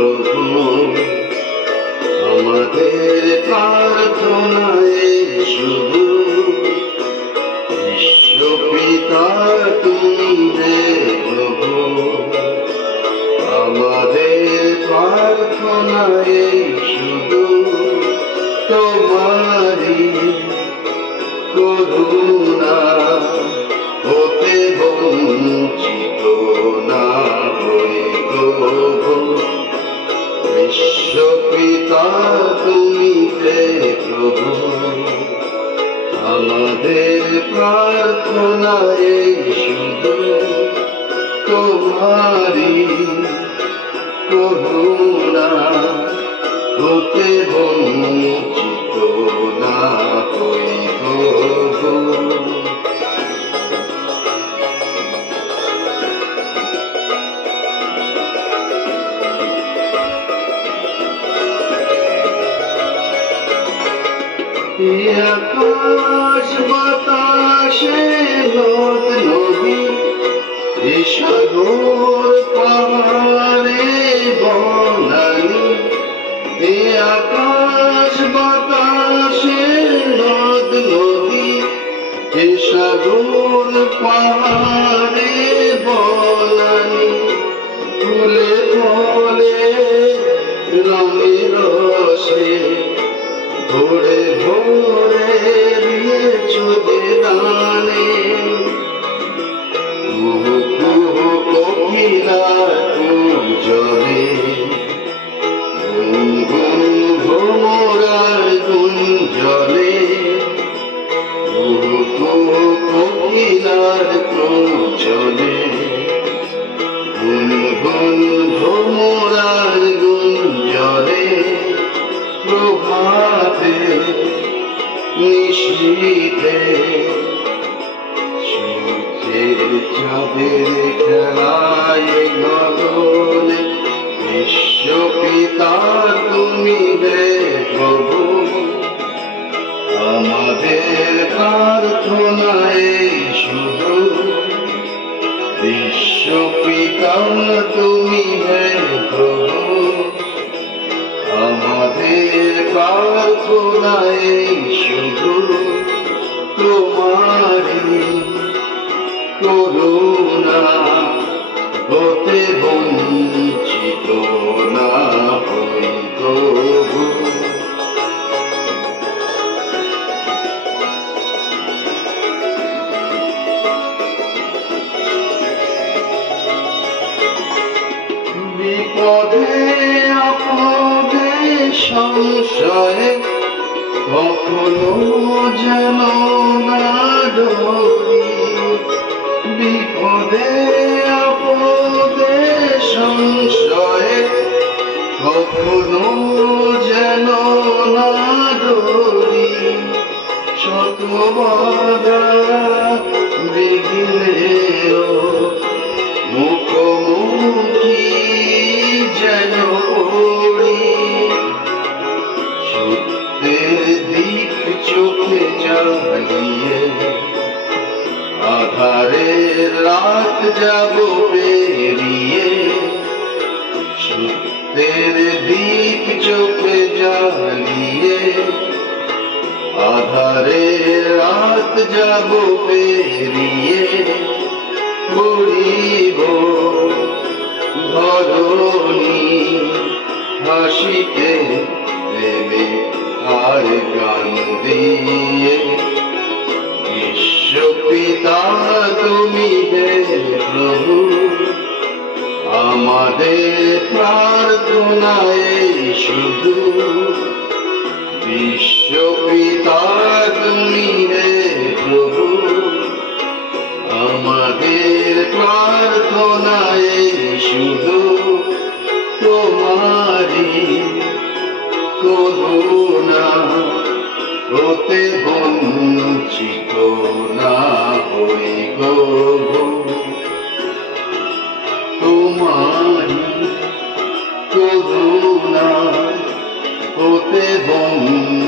প্রভু আমাদের প্রার্থনায় শুধু বিশ্বপিতা তুমি হে প্রভু আমাদের প্রার্থনায় শুধু তোমারি করুণা হতে বঞ্চিত না হই প্রভু বিশ্বপিতা তুমি হে প্রভু আমাদের প্রার্থনায় শুধু তোমারি করুণা হতে বঞ্চিত না হই প্রভু আকাশ বাতাসে নদ নদী সাগর পাহাড়ে বনানী আকাশ বাতাসে নদ নদী সাগর পাহাড়ে বনানী ফুলে ফলে রঙে রসে ভোরে ভোরে দিয়েছ যে দানে কুহু কুহু কোকিলার কুঞ্জরে গুনগুন ভ্রমরার গুঞ্জনে কুহু কুহু কোকিলার কুঞ্জনে গুনগুন ভ্রমরার গুঞ্জনে প্রভাতে নিশীথে সূর্যের চাঁদের খেলায় গগনে বিশ্বপিতা তুমি হে প্রভু আমাদের প্রার্থনায় শুধু বিশ্বপিতা তুমি হে প্রভু আমাদের প্রার্থনায় শুধু তোমারি করুণা হতে বঞ্চিত না হই প্রভু বিপদে আপদে সংশয়ে কখনো যেন না ডরি বিপদে আপদে সংশয়ে কখনো যেন না ডরি শত বাধা বিঘ্নেও মুখোমুখি যেন পড়ি সত্যের দিক চোখে জ্বালিয়ে আধারের রাত যাব পেরিয়ে সত্যের দিক চোখে জ্বালিয়ে আধারের রাত যাব পেরিয়ে পড়িব ধরণী হাসিতে দেবে আর গান দিয়ে বিশ্বপিতা তুমি হে প্রভু আমাদের প্রার্থনায় শুধু বিশ্বপিতা তুমি হে প্রভু আমাদের প্রার্থনায় শুধু তোমারি করুণা হতে বঞ্চিত না হই প্রভু তোমারি করুণা হতে বঞ্চিত